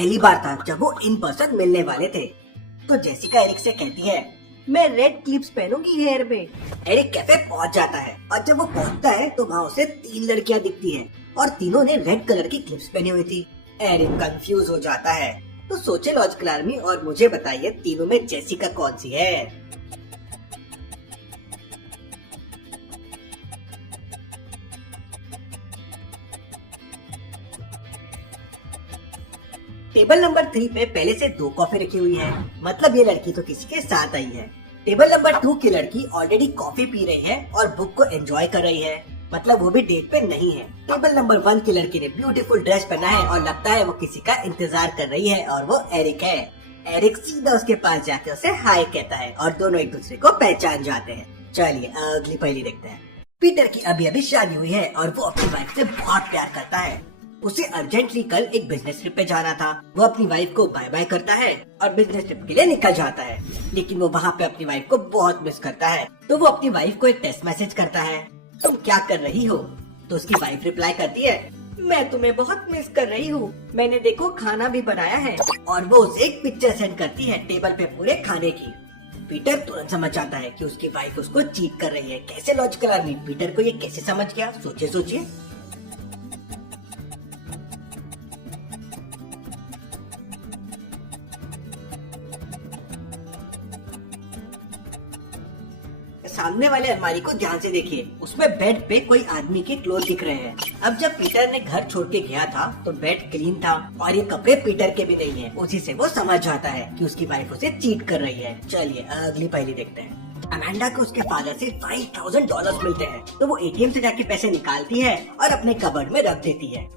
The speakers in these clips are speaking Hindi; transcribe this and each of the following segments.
पहली बार था जब वो इन पर्सन मिलने वाले थे। तो जेसिका एरिक से कहती है, मैं रेड क्लिप्स पहनूंगी हेयर में। एरिक कैफे पहुंच जाता है और जब वो पहुंचता है तो वहाँ उसे 3 लड़कियां दिखती हैं और तीनों ने रेड कलर की क्लिप्स पहनी हुई थी। एरिक कंफ्यूज हो जाता है। तो सोचे लॉजिकल आर्मी और मुझे बताइए तीनों में जेसिका कौन सी है। टेबल नंबर 3 पे पहले से 2 कॉफी रखी हुई है, मतलब ये लड़की तो किसी के साथ आई है। टेबल नंबर 2 की लड़की ऑलरेडी कॉफी पी रही है और बुक को एंजॉय कर रही है, मतलब वो भी डेट पे नहीं है। टेबल नंबर 1 की लड़की ने ब्यूटीफुल ड्रेस पहना है और लगता है वो किसी का इंतजार कर रही है और वो एरिक है। एरिक सीधा उसके पास जाके उसे हाय कहता है और दोनों एक दूसरे को पहचान जाते हैं। चलिए अगली पहेली देखते हैं। पीटर की अभी अभी शादी हुई है और वो अपनी वाइफ से बहुत प्यार करता है। उसे अर्जेंटली कल एक बिजनेस ट्रिप पे जाना था। वो अपनी वाइफ को बाय बाय करता है और बिजनेस ट्रिप के लिए निकल जाता है, लेकिन वो वहाँ पे अपनी वाइफ को बहुत मिस करता है। तो वो अपनी वाइफ को एक टेक्स्ट मैसेज करता है, तुम क्या कर रही हो? तो उसकी वाइफ रिप्लाई करती है, मैं तुम्हें बहुत मिस कर रही हूँ, मैंने देखो खाना भी बनाया है। और वो उसे एक पिक्चर सेंड करती है टेबल पे पूरे खाने की। पीटर तुरंत समझ जाता है कि उसकी वाइफ उसको चीट कर रही है। कैसे लॉजिकल आदमी पीटर को ये कैसे समझ गया? सोचिए। सामने वाले अलमारी को ध्यान से देखिए, उसमें बेड पे कोई आदमी के क्लोथ दिख रहे हैं। अब जब पीटर ने घर छोड़ के गया था तो बेड क्लीन था और ये कपड़े पीटर के भी नहीं है। उसी से वो समझ जाता है कि उसकी वाइफ उसे चीट कर रही है। चलिए अगली पहेली देखते हैं। अमांडा को उसके फादर से $5000 मिलते हैं, तो वो एटीएम से जाके पैसे निकालती है और अपने कबर्ड में रख देती है।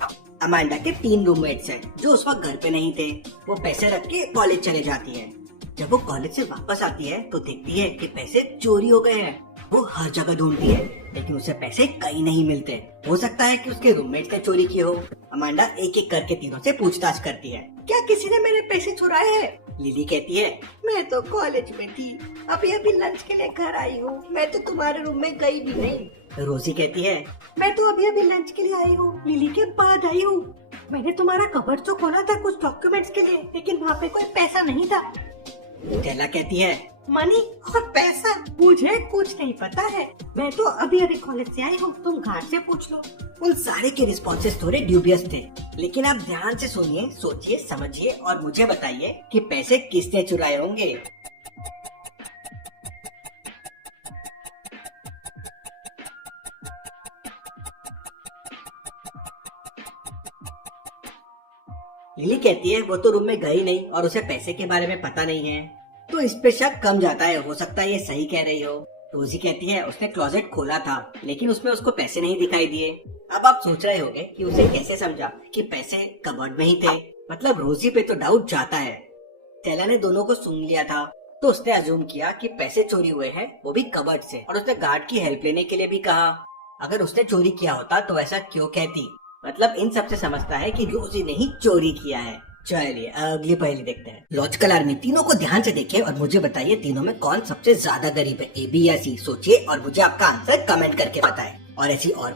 अमांडा के 3 रूममेट्स हैं जो उस वक्त घर पे नहीं थे। वो पैसे रख के कॉलेज चले जाती है। जब वो कॉलेज से वापस आती है तो देखती है कि पैसे चोरी हो गए हैं। वो हर जगह ढूंढती है लेकिन उसे पैसे कहीं नहीं मिलते। हो सकता है कि उसके रूममेट ने चोरी की हो। अमांडा एक एक करके तीनों से पूछताछ करती है, क्या किसी ने मेरे पैसे चुराए हैं? लिली कहती है, मैं तो कॉलेज में थी, अभी अभी लंच के लिए घर आई हूँ, मैं तो तुम्हारे रूम में गई भी नहीं। रोजी कहती है, मैं तो अभी अभी लंच के लिए आई हूँ, लिली के बाद आई हूँ। मैंने तुम्हारा कबर्ड तो खोला था कुछ डॉक्यूमेंट्स के लिए, लेकिन वहाँ पे कोई पैसा नहीं था। स्टेला कहती है, मनी और पैसा मुझे कुछ नहीं पता है, मैं तो अभी अभी कॉलेज से आई हूँ, तुम घर से पूछ लो। उन सारे के रिस्पॉन्सेस थोड़े ड्यूबियस थे, लेकिन आप ध्यान से सुनिए, सोचिए, समझिए और मुझे बताइए कि पैसे किसने चुराए होंगे। लिली कहती है, वो तो रूम में गई नहीं और उसे पैसे के बारे में पता नहीं है, तो इस पे शक कम जाता है, हो सकता है ये सही कह रही हो। रोजी कहती है, उसने क्लोजेट खोला था लेकिन उसमें उसको पैसे नहीं दिखाई दिए। अब आप सोच रहे होंगे कि उसे कैसे समझा कि पैसे कबर्ड में ही थे, मतलब रोजी पे तो डाउट जाता है। स्टेला ने दोनों को सुन लिया था तो उसने अज्यूम किया कि पैसे चोरी हुए हैं, वो भी कबर्ड से, और उसने गार्ड की हेल्प लेने के लिए भी कहा। अगर उसने चोरी किया होता तो ऐसा क्यों कहती? मतलब इन सब से समझता है कि रोजी ने ही चोरी किया है। चलिए अगली पहेली देखते हैं। लॉजिकल आर्मी तीनों को ध्यान से देखिए और मुझे बताइए तीनों में कौन सबसे ज्यादा गरीब है, ए बी या सी। सोचिए और मुझे आपका आंसर कमेंट करके बताएं। और ऐसी और